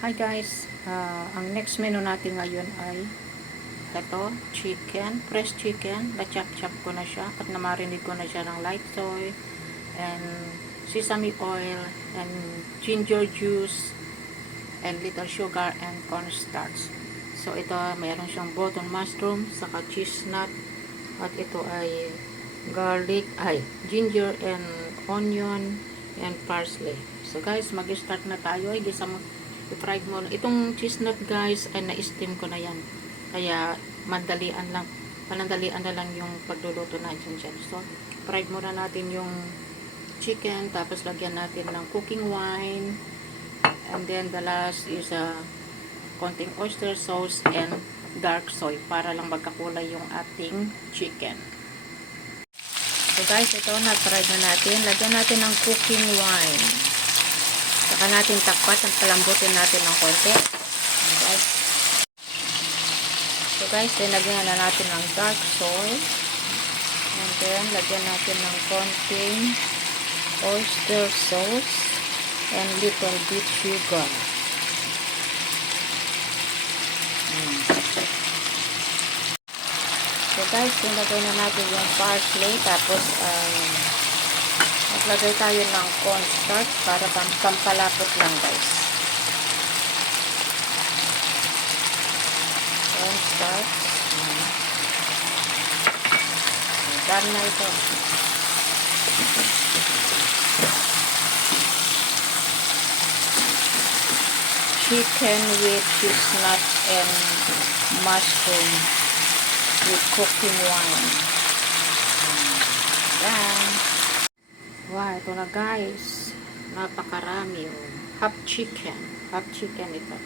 Hi guys, ang next menu natin ngayon ay ito, chicken, fresh chicken. Na-chop-chop ko na siya at namarinate ko na siya ng light soy and sesame oil and ginger juice and little sugar and cornstarch. So ito, mayroon siyang button mushroom, saka cheese nut, at ito ay garlic, ginger and onion and parsley. So guys, mag-start na tayo. I-fried mo. Itong cheese nut guys ay na-steam ko na yan. Kaya panandalian na lang yung pagluluto natin dyan. So, fried muna natin yung chicken, tapos lagyan natin ng cooking wine, and then the last is konting oyster sauce and dark soy para lang magkakulay yung ating chicken. So guys, ito na-fried na natin. Lagyan natin ng cooking wine. Saka natin takpat at palambutin natin ng konti. Guys. So guys, lagyan na natin ng dark soy. And then, lagyan natin ng konting oyster sauce and little bit sugar. So guys, nilagay na natin yung parsley, tapos maglagay tayo ng cornstarch para pampalapot lang guys. Cornstarch. Done na ito. Chicken with cheese nut and mushroom with cooking wine. Yan. Wow, ito na guys. Napakarami. Half chicken. Half chicken ito.